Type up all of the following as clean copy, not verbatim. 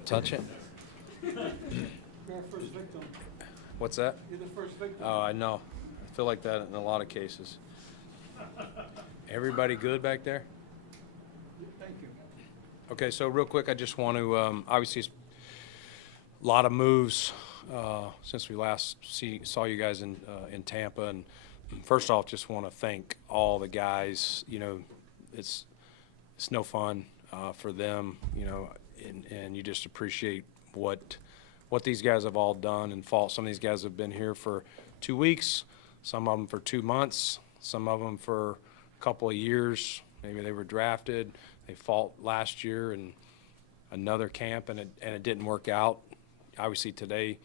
Don't touch it. You're our first victim. What's that? You're the first victim. Oh, I know. I feel like that in a lot of cases. Everybody good back there? Thank you. Okay, so real quick, I just want to, obviously, it's a lot of moves since we last saw you guys in Tampa. And first off, just want to thank all the guys. You know, it's no fun for them, you know, and you just appreciate what these guys have all done and fought. Some of these guys have been here for 2 weeks, some of them for 2 months, some of them for a couple of years. Maybe they were drafted. They fought last year in another camp, and it didn't work out. Obviously, today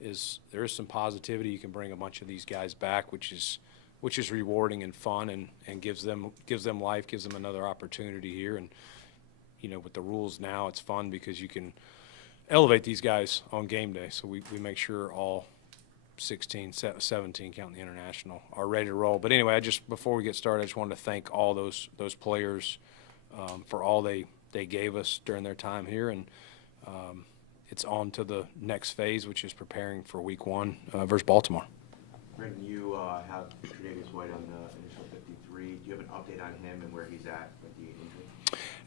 there is some positivity. You can bring a bunch of these guys back, which is rewarding and fun, and gives them life, gives them another opportunity here. And you know, with the rules now, it's fun because you can elevate these guys on game day. So we make sure all 16, 17, counting the international, are ready to roll. But anyway, before we get started, I just wanted to thank all those players for all they gave us during their time here. And it's on to the next phase, which is preparing for week 1 versus Baltimore. Brandon, you have Tre'Davious White on the initial 53. Do you have an update on him and where he's at with the injury?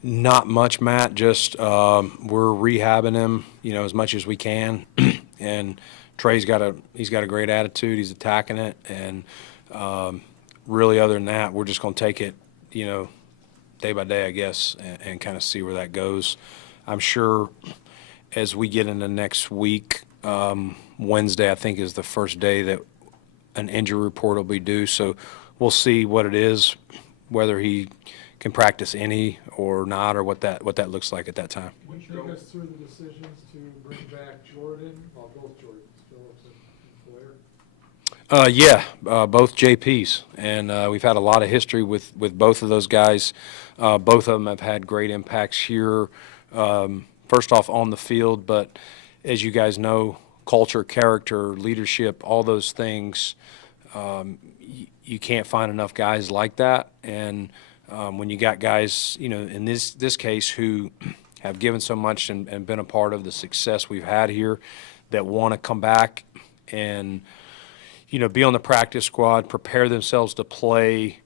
Not much, Matt. Just we're rehabbing him, you know, as much as we can. And Trey's got a great attitude. He's attacking it, and really, other than that, we're just going to take it, you know, day by day, I guess, and kind of see where that goes. I'm sure as we get into next week, Wednesday, I think, is the first day that an injury report will be due. So we'll see what it is, whether he can practice any or not, or what that looks like at that time. Would you take us through the decisions to bring back Jordan, well, both Jordans, Phillips and Poyer? Yeah, both JPs, and we've had a lot of history with both of those guys. Both of them have had great impacts here, first off on the field, but as you guys know, culture, character, leadership, all those things, you can't find enough guys like that. And when you got guys, you know, in this case, who have given so much and been a part of the success we've had here, that want to come back and, you know, be on the practice squad, prepare themselves to play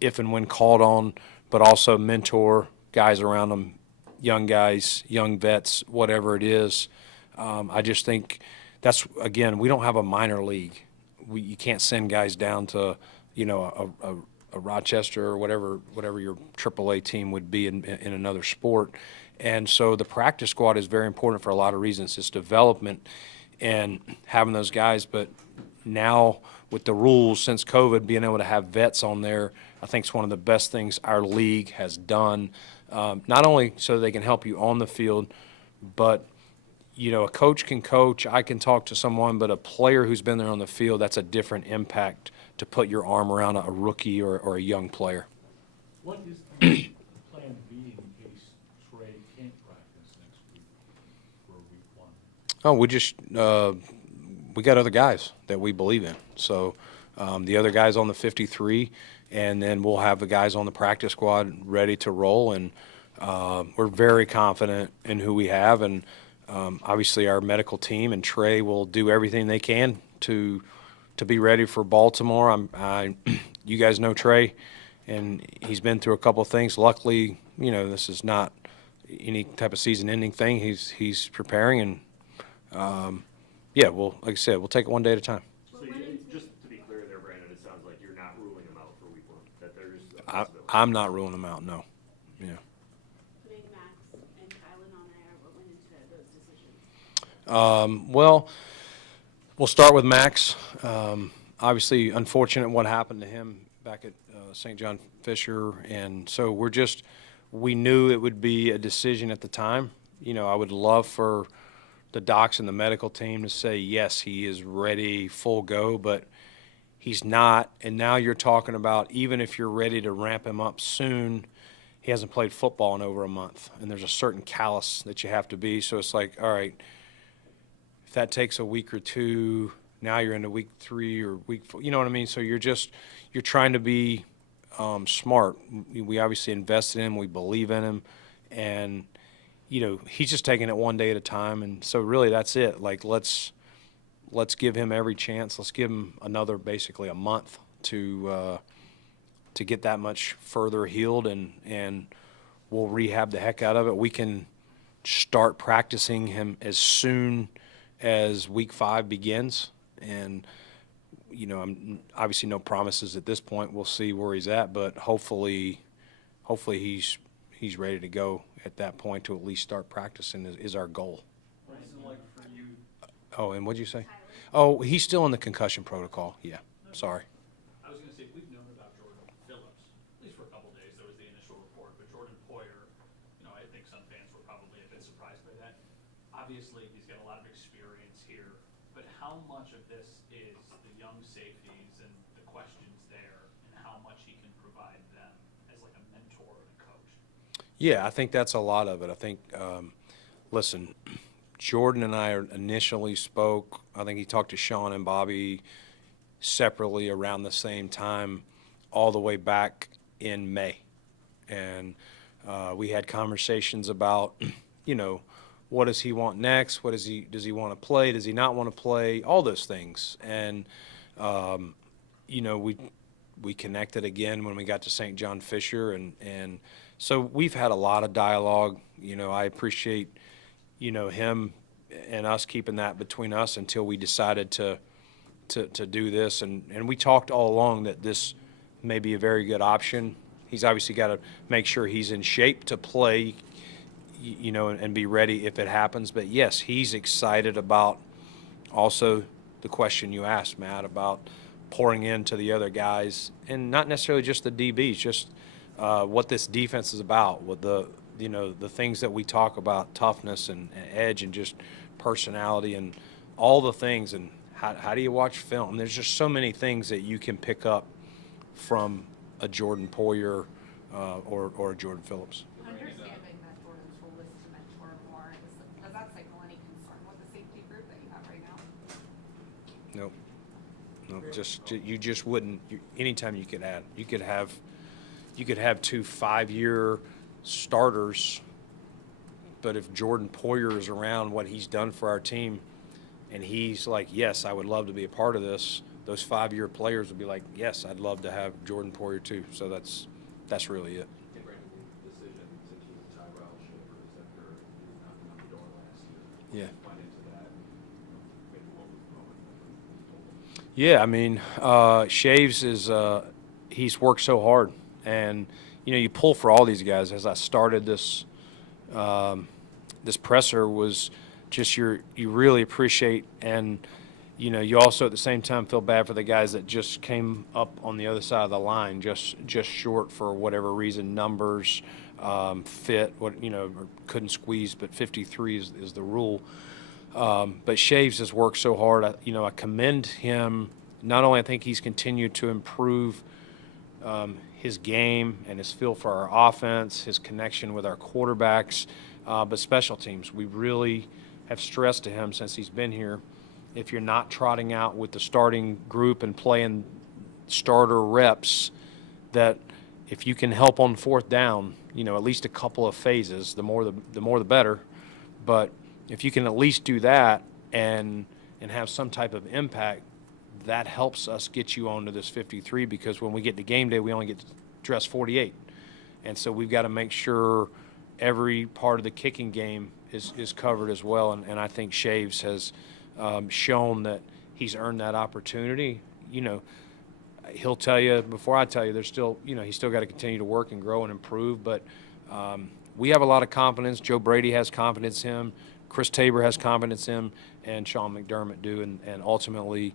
if and when called on, but also mentor guys around them, young guys, young vets, whatever it is. I just think that's, again, we don't have a minor league. You can't send guys down to, you know, a Rochester or whatever your AAA team would be in another sport. And so the practice squad is very important for a lot of reasons. It's development and having those guys. But now with the rules since COVID, being able to have vets on there, I think is one of the best things our league has done. Not only so they can help you on the field, but you know, a coach can coach, I can talk to someone, but a player who's been there on the field, that's a different impact to put your arm around a rookie or a young player. What is the plan B in case Trey can't practice next week for week 1? Oh, we got other guys that we believe in. So the other guys on the 53, and then we'll have the guys on the practice squad ready to roll. And we're very confident in who we have. And obviously our medical team and Trey will do everything they can to be ready for Baltimore. You guys know Trey, and he's been through a couple of things. Luckily, you know, this is not any type of season-ending thing. He's preparing, and yeah, well, like I said, we'll take it one day at a time. So just to be clear there, Brandon, it sounds like you're not ruling him out for week 1, that there's a possibility. I'm not ruling him out, no. Yeah. Putting Max and Kylan on there, what went into those decisions? Well, we'll start with Max. Obviously, unfortunate what happened to him back at St. John Fisher, and so we knew it would be a decision at the time. You know, I would love for the docs and the medical team to say, yes, he is ready, full go, but he's not. And now you're talking about, even if you're ready to ramp him up soon, he hasn't played football in over a month, and there's a certain callus that you have to be. So it's like, all right, if that takes a week or two, now you're into week 3 or week 4, you know what I mean? So you're trying to be smart. We obviously invested in him, we believe in him, and he's just taking it one day at a time. And so really that's it. Like, let's give him every chance. Let's give him another, basically a month to get that much further healed, and we'll rehab the heck out of it. We can start practicing him as soon as week 5 begins. And, I'm obviously no promises at this point. We'll see where he's at, but hopefully he's ready to go at that point to at least start practicing is our goal. What is it like for you? Oh, and what'd you say? Tyler. Oh, he's still in the concussion protocol. Yeah, sorry. I was gonna say, we've known about Jordan Phillips, at least for a couple days, there was the initial report, but Jordan Poyer, I think some fans were probably a bit surprised by that. Obviously, he's got a lot of experience here, but how much of this is the young safeties and the questions there, and how much he can provide them as like a mentor and a coach? Yeah, I think that's a lot of it. I think, listen, Jordan and I initially spoke. I think he talked to Sean and Bobby separately around the same time, all the way back in May. And we had conversations about, what does he want next? Does he want to play? Does he not want to play? All those things. And, we connected again when we got to St. John Fisher. And so we've had a lot of dialogue. I appreciate, him and us keeping that between us until we decided to do this. And we talked all along that this may be a very good option. He's obviously got to make sure he's in shape to play, and be ready if it happens. But yes, he's excited about also the question you asked, Matt, about pouring into the other guys, and not necessarily just the DBs, just what this defense is about, what the things that we talk about, toughness and edge and just personality and all the things. And how do you watch film? There's just so many things that you can pick up from a Jordan Poyer or a Jordan Phillips. Understanding that Jordan's role is to mentor more, does that signal any concern with the safety group that you have right now? Nope. You just wouldn't. Anytime you could have 2 5-year starters, but if Jordan Poyer is around, what he's done for our team, and he's like, yes, I would love to be a part of this, those 5-year players would be like, yes, I'd love to have Jordan Poyer too. So that's really it. And Brandon, the decision to keep Tyrell Shavers after he knocked him out the door last year. Yeah. Went into that. Maybe what was the moment? Yeah, I mean, Shaves is he's worked so hard, and you pull for all these guys. As I started this this presser was just you really appreciate, and you also at the same time feel bad for the guys that just came up on the other side of the line, just short for whatever reason, numbers, fit, or couldn't squeeze, but 53 is the rule. But Shaves has worked so hard. I commend him. Not only I think he's continued to improve his game and his feel for our offense, his connection with our quarterbacks, but special teams. We really have stressed to him since he's been here, if you're not trotting out with the starting group and playing starter reps, that if you can help on 4th down, at least a couple of phases, the more the better. But if you can at least do that and have some type of impact, that helps us get you onto this 53, because when we get to game day, we only get to dress 48. And so we've got to make sure every part of the kicking game is covered as well. And I think Shaves has shown that he's earned that opportunity. He'll tell you, before I tell you, there's still, he's still got to continue to work and grow and improve. But we have a lot of confidence. Joe Brady has confidence in him. Chris Tabor has confidence in him, and Sean McDermott do. And ultimately,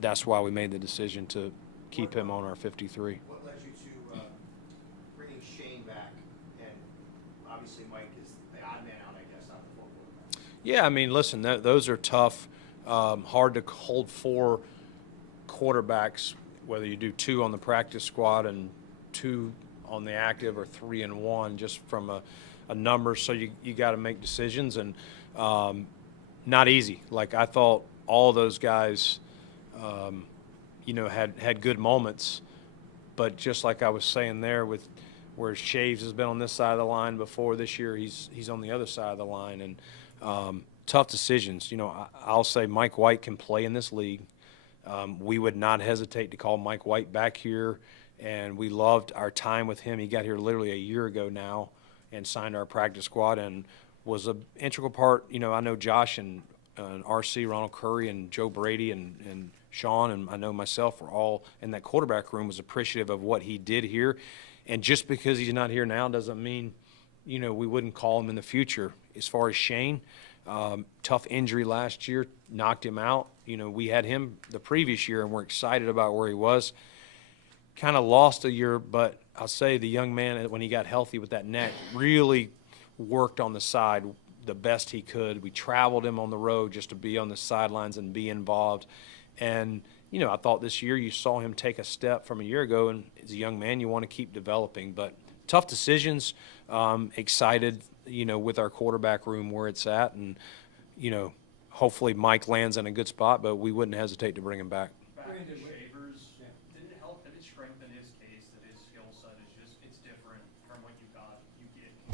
that's why we made the decision to keep him on our 53. What led you to bringing Shane back? And obviously Mike is the odd man out, I guess, out of the 4 quarterbacks. Yeah, I mean, listen, those are tough, hard to hold 4 quarterbacks, whether you do 2 on the practice squad and 2 on the active, or 3 and 1, just from a number. So you got to make decisions, and not easy. Like, I thought all those guys, had good moments, but just like I was saying there, we're whereas Shaves has been on this side of the line before. This year he's on the other side of the line, and tough decisions. You know, I'll say Mike White can play in this league. We would not hesitate to call Mike White back here, and we loved our time with him. He got here literally a year ago now and signed our practice squad and was an integral part. You know, I know Josh and RC, Ronald Curry, and Joe Brady and Sean, and I know myself were all in that quarterback room, was appreciative of what he did here. And just because he's not here now doesn't mean, you know, we wouldn't call him in the future. As far as Shane, tough injury last year, knocked him out. You know, we had him the previous year, and we're excited about where he was. Kind of lost a year, but I'll say the young man, when he got healthy with that neck, really worked on the side the best he could. We traveled him on the road just to be on the sidelines and be involved. And, you know, I thought this year you saw him take a step from a year ago, and as a young man, you want to keep developing. But tough decisions, excited, you know, with our quarterback room where it's at. And, you know, hopefully Mike lands in a good spot, but we wouldn't hesitate to bring him back. Back to Shavers, did it help, did it strengthen his case that his skill set is just, it's different from what you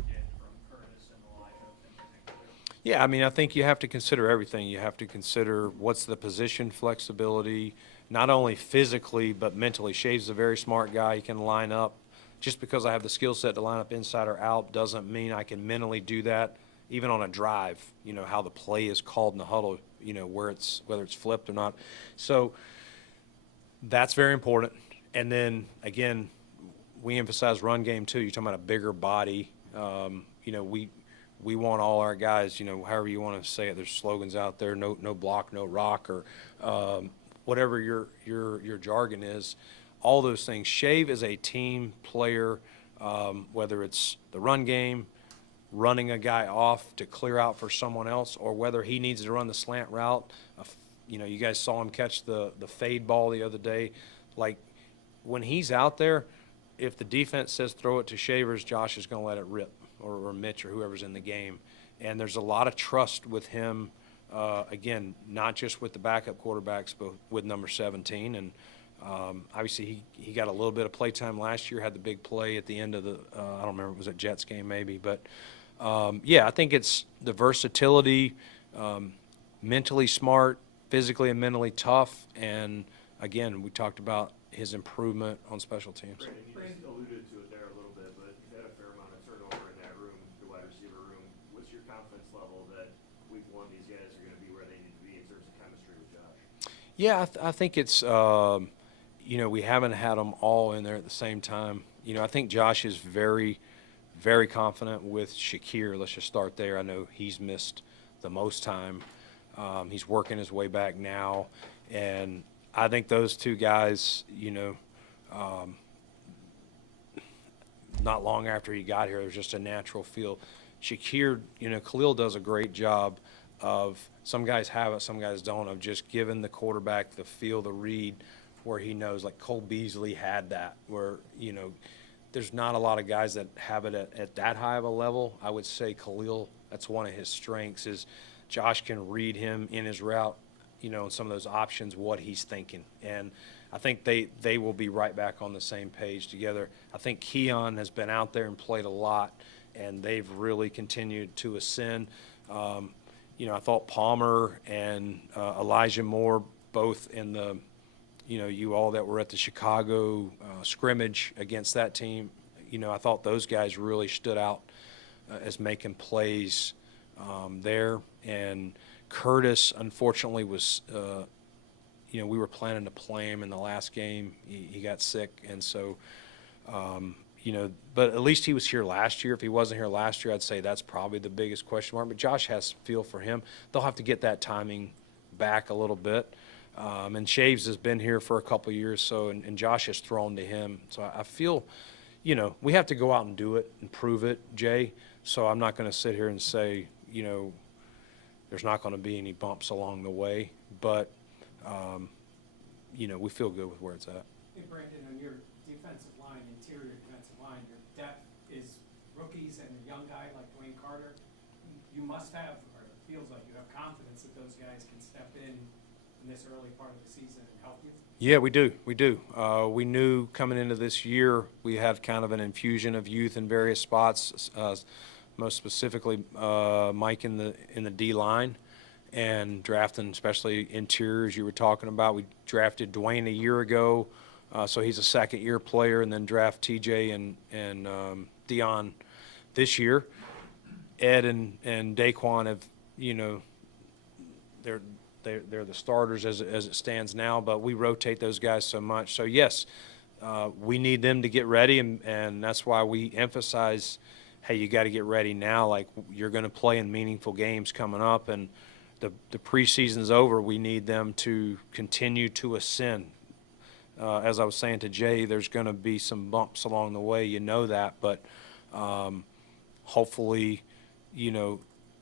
get from Curtis and Elijah in particular? Yeah, I mean, I think you have to consider everything. You have to consider what's the position flexibility, not only physically but mentally. Shave's a very smart guy. He can line up. Just because I have the skill set to line up inside or out doesn't mean I can mentally do that, even on a drive, you know, how the play is called in the huddle, you know, whether it's flipped or not. So that's very important. And then, again, we emphasize run game too. You're talking about a bigger body. You know, we want all our guys, you know, however you want to say it. There's slogans out there, no block, no rock, or whatever your jargon is. All those things. Shave is a team player, whether it's the run game, running a guy off to clear out for someone else, or whether he needs to run the slant route. You know, you guys saw him catch the fade ball the other day. Like, when he's out there, if the defense says throw it to Shavers, Josh is going to let it rip, or Mitch, or whoever's in the game. And there's a lot of trust with him, again, not just with the backup quarterbacks, but with number 17. And obviously he got a little bit of play time last year, had the big play at the end of the I don't remember, it was a Jets game maybe. But, yeah, I think it's the versatility, mentally smart, physically and mentally tough. And, again, we talked about his improvement on special teams. Brandon, you just alluded to it there a little bit, but you had a fair amount of turnover in that room, the wide receiver room. What's your confidence level that week one these guys are going to be where they need to be in terms of chemistry with Josh? Yeah, I think it's, you know, we haven't had them all in there at the same time. You know, I think Josh is very, very confident with Shakir. Let's just start there. I know he's missed the most time. He's working his way back now. And I think those two guys, you know, not long after he got here, there's just a natural feel. Shakir, you know, Khalil does a great job of, some guys have it, some guys don't, of just giving the quarterback the feel, the read, where he knows, like Cole Beasley had that, where, you know, there's not a lot of guys that have it at that high of a level. I would say Khalil, that's one of his strengths, is Josh can read him in his route, you know, and some of those options, what he's thinking. And I think they will be right back on the same page together. I think Keon has been out there and played a lot, and they've really continued to ascend. You know, I thought Palmer and Elijah Moore, both in the, you know, you all that were at the Chicago scrimmage against that team, you know, I thought those guys really stood out as making plays there. And Curtis, unfortunately, was, you know, we were planning to play him in the last game. He got sick, and so, you know, but at least he was here last year. If he wasn't here last year, I'd say that's probably the biggest question mark. But Josh has feel for him. They'll have to get that timing back a little bit. And Shaves has been here for a couple of years, so and Josh has thrown to him. So I feel, you know, we have to go out and do it and prove it, Jay. So I'm not going to sit here and say, you know, there's not going to be any bumps along the way. But, you know, we feel good with where it's at. Hey, Brandon, on your defensive line, interior defensive line, your depth is rookies and a young guy like Dwayne Carter. You must have, or it feels like you have confidence that those guys can step in in this early part of the season and help you? Yeah, we do. We do. We knew coming into this year we had kind of an infusion of youth in various spots, most specifically Mike in the D line, and drafting especially interior, as you were talking about. We drafted Dwayne a year ago, so he's a second-year player, and then draft TJ and Dion this year. Ed and Daquan have, they're the starters as it stands now, but we rotate those guys so much. So yes, we need them to get ready, and that's why we emphasize, hey, you got to get ready now. Like, you're going to play in meaningful games coming up, and the preseason's over. We need them to continue to ascend. As I was saying to Jay, there's going to be some bumps along the way. You know that, but hopefully,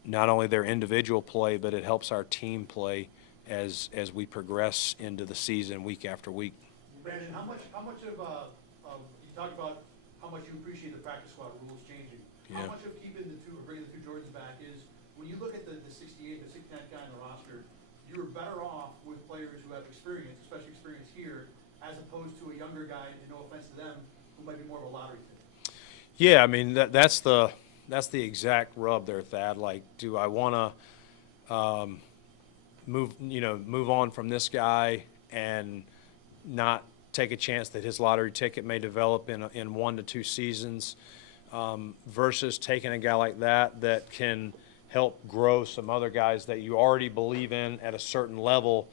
not only their individual play, but it helps our team play as we progress into the season week after week. Brandon, how much of, you talked about how much you appreciate the practice squad rules changing. Yeah. How much of keeping the two, or bringing the two Jordans back is, when you look at the 68, the 69th guy on the roster, you're better off with players who have experience, especially experience here, as opposed to a younger guy, and no offense to them, who might be more of a lottery pick. Yeah, I mean, that's the exact rub there, Thad. Like, do I want to move on from this guy and not take a chance that his lottery ticket may develop in 1 to 2 seasons, versus taking a guy like that can help grow some other guys that you already believe in at a certain level,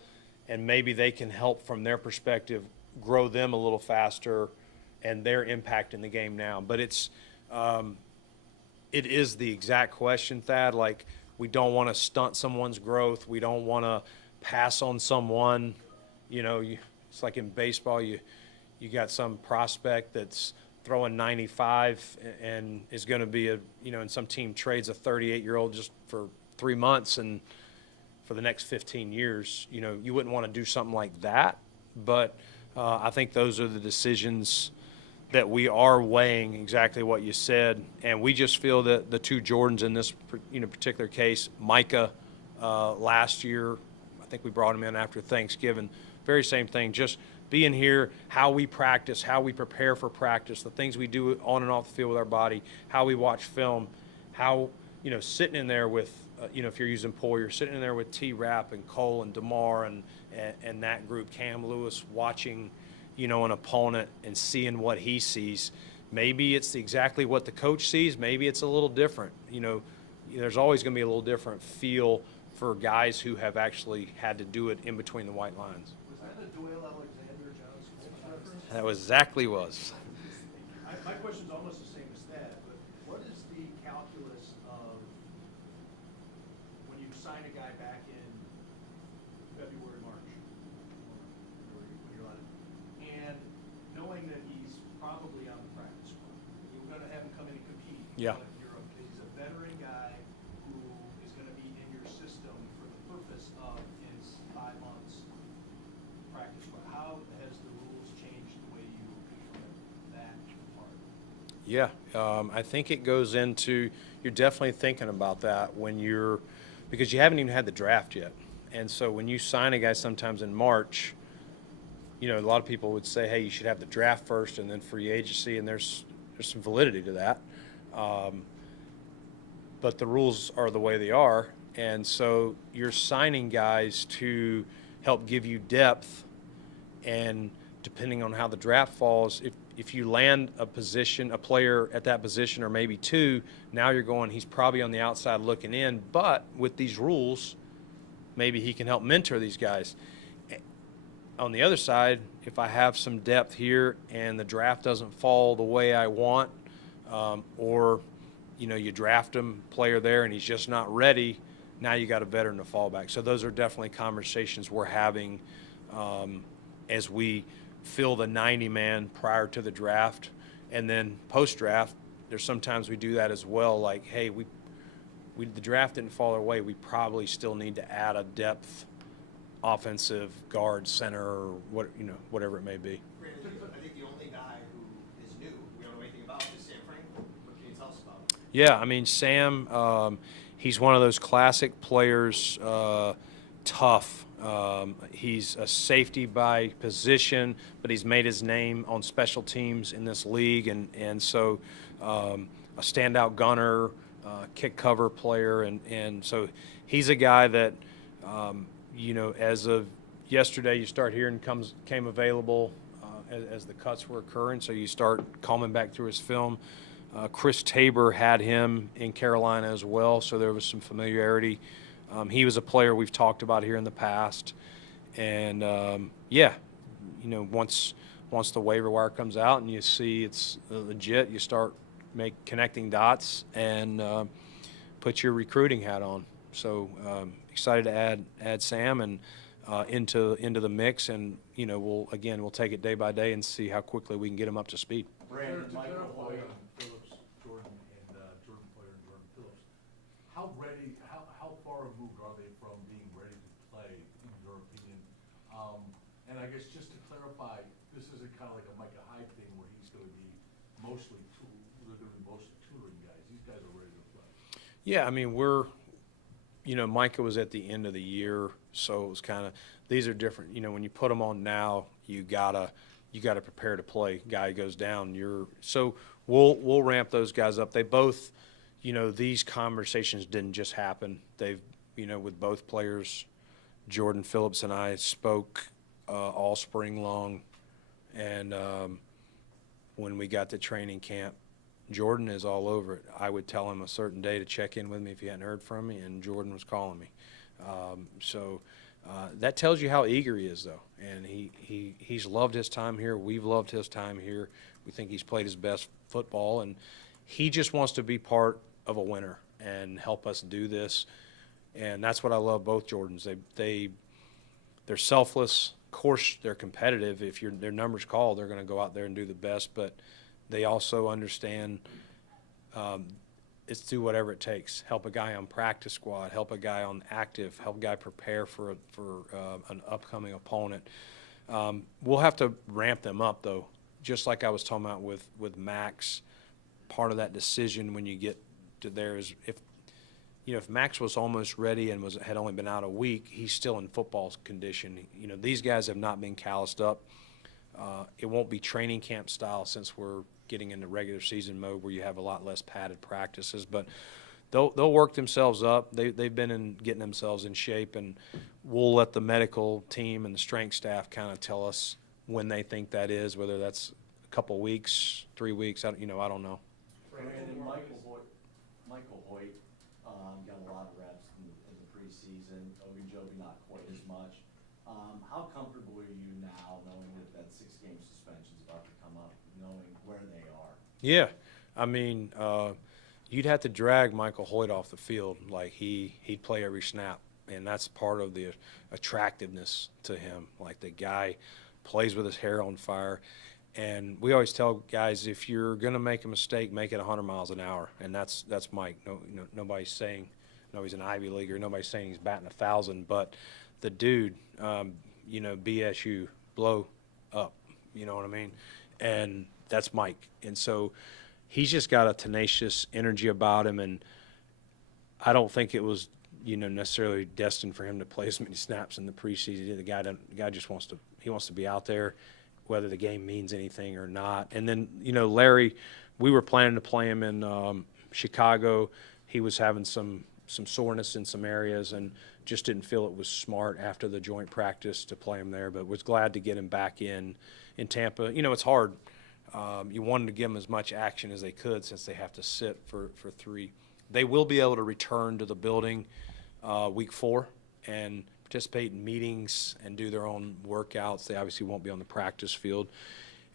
and maybe they can help from their perspective grow them a little faster and their impact in the game now. But it is the exact question, Thad. Like, we don't want to stunt someone's growth. We don't want to pass on someone. It's like in baseball, you got some prospect that's throwing 95 and is going to be and some team trades a 38-year-old just for 3 months and for the next 15 years. You wouldn't want to do something like that. But I think those are the decisions that we are weighing, exactly what you said, and we just feel that the two Jordans in this particular case, Micah last year, I think we brought him in after Thanksgiving, very same thing, just being here, how we practice, how we prepare for practice, the things we do on and off the field with our body, how we watch film, how, sitting in there with, if you're using Poyer, sitting in there with T-Rap and Cole and DeMar and that group, Cam Lewis, watching an opponent and seeing what he sees. Maybe it's exactly what the coach sees. Maybe it's a little different. There's always going to be a little different feel for guys who have actually had to do it in between the white lines. Was that a Doyle Alexander Johnson reference? That exactly was. My question's almost the same as that, but what is the calculus of when you sign a guy back in February, March, or when you're on it, and knowing that he's probably on the practice squad, you're going to have him come in and compete. Yeah. But he's a veteran guy who is going to be in your system for the purpose of his 5 months practice squad. How has the rules changed the way you implement that part? Yeah, I think it goes into, you're definitely thinking about that because you haven't even had the draft yet. And so when you sign a guy sometimes in March, a lot of people would say, hey, you should have the draft first and then free agency, and there's some validity to that. But the rules are the way they are, and so you're signing guys to help give you depth, and depending on how the draft falls, if you land a player at that position, or maybe two, now you're going, he's probably on the outside looking in, but with these rules, maybe he can help mentor these guys. On the other side, if I have some depth here and the draft doesn't fall the way I want, or you draft him, player there, and he's just not ready, now you got a veteran to fall back. So those are definitely conversations we're having as we fill the 90-man prior to the draft. And then post-draft, there's sometimes we do that as well, like, hey, the draft didn't fall our way, we probably still need to add a depth offensive guard, center, or whatever it may be. Brandon, I think the only guy who is new, we don't know anything about, is Sam Franklin. What can you tell us about him? Yeah, I mean, Sam, he's one of those classic players, tough, He's a safety by position, but he's made his name on special teams in this league, and so a standout gunner, kick cover player, and so he's a guy that, as of yesterday, you start hearing came available as the cuts were occurring, so you start combing back through his film. Chris Tabor had him in Carolina as well, so there was some familiarity. He was a player we've talked about here in the past, and once the waiver wire comes out and you see it's legit, you start connecting dots and put your recruiting hat on. So excited to add Sam and into the mix, and we'll take it day by day and see how quickly we can get him up to speed. Brandon, To Michael clarify Hoyt. on Phillips, Jordan, and Jordan Poyer and Jordan Phillips, how far removed are they from being ready to play, in your opinion? And I guess just to clarify, this isn't kind of like a Micah Hyde thing where he's going to be mostly tutoring guys. These guys are ready to play. Yeah, I mean, Micah was at the end of the year, so it was kind of, these are different. When you put them on now, you gotta prepare to play. Guy goes down, so we'll ramp those guys up. They both, these conversations didn't just happen. They've, with both players, Jordan Phillips and I spoke all spring long, and when we got to training camp, Jordan is all over it. I would tell him a certain day to check in with me if he hadn't heard from me, and Jordan was calling me. That tells you how eager he is, though. And he's loved his time here. We've loved his time here. We think he's played his best football, and he just wants to be part of a winner and help us do this. And that's what I love both Jordans. They're selfless. Of course, they're competitive. If their numbers call, they're going to go out there and do the best. But they also understand it's do whatever it takes. Help a guy on practice squad. Help a guy on active. Help a guy prepare for an upcoming opponent. We'll have to ramp them up, though. Just like I was talking about with Max, part of that decision when you get to there is if Max was almost ready and had only been out a week, he's still in football condition. These guys have not been calloused up. It won't be training camp style since we're getting into regular season mode where you have a lot less padded practices, but they'll work themselves up. They've been getting themselves in shape, and we'll let the medical team and the strength staff kind of tell us when they think that is, whether that's a couple weeks, 3 weeks. I don't know. Brandon, Michael Hoyt got a lot of reps in the preseason. Ogunjobi not quite as much. How comfortable are you now knowing that 6-game suspension is about to come up, knowing where they are? Yeah, I mean, you'd have to drag Michael Hoyt off the field. Like he'd play every snap, and that's part of the attractiveness to him. Like the guy plays with his hair on fire. And we always tell guys, if you're going to make a mistake, make it 100 miles an hour. And that's Mike. Nobody's saying, he's an Ivy Leaguer. Nobody's saying he's batting 1,000. But the dude, BSU, blow up. You know what I mean? And that's Mike. And so he's just got a tenacious energy about him. And I don't think it was, necessarily destined for him to play as many snaps in the preseason. The guy just wants to be out there, whether the game means anything or not. And then, Larry, we were planning to play him in Chicago. He was having some soreness in some areas and just didn't feel it was smart after the joint practice to play him there, but was glad to get him back in Tampa. It's hard. You wanted to give them as much action as they could since they have to sit for 3. They will be able to return to the building week 4 and participate in meetings and do their own workouts. They obviously won't be on the practice field.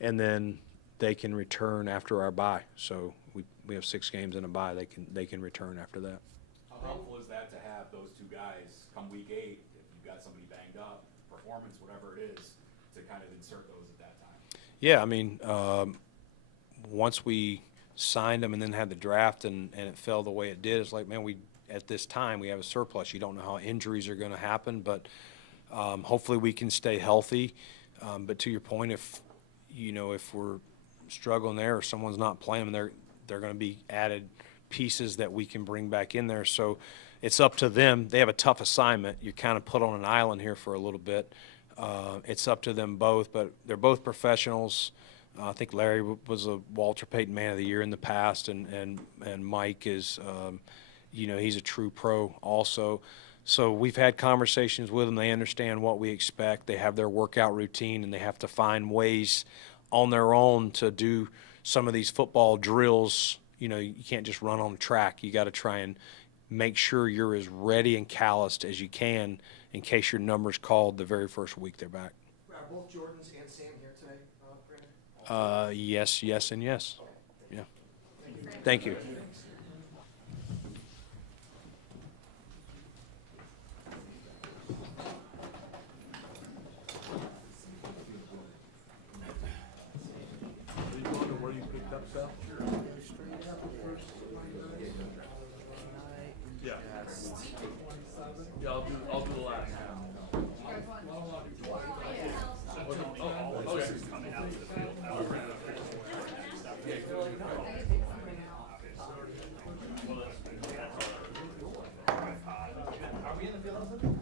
And then they can return after our bye. So we have 6 games in a bye. They can return after that. How helpful is that to have those 2 guys come week 8, if you've got somebody banged up, performance, whatever it is, to kind of insert those at that time? Yeah, I mean, once we signed them and then had the draft and it fell the way it did, it's like, man, at this time we have a surplus. You don't know how injuries are going to happen, but hopefully we can stay healthy. But to your point, if we're struggling there or someone's not playing, they're going to be added pieces that we can bring back in there. So it's up to them. They have a tough assignment. You're kind of put on an island here for a little bit. It's up to them both, but they're both professionals. I think Larry was a Walter Payton Man of the Year in the past, and Mike is, he's a true pro also. So we've had conversations with them. They understand what we expect. They have their workout routine, and they have to find ways on their own to do some of these football drills. You can't just run on the track. You got to try and make sure you're as ready and calloused as you can in case your number's called the very first week they're back. Are both Jordans and Sam here today, Brandon? Yes, yes, and yes. Yeah. Thank you. Are you going to where you picked up, Sal? Yeah. Yeah, I'll do the last. This is coming out to the field now. Are we in the field?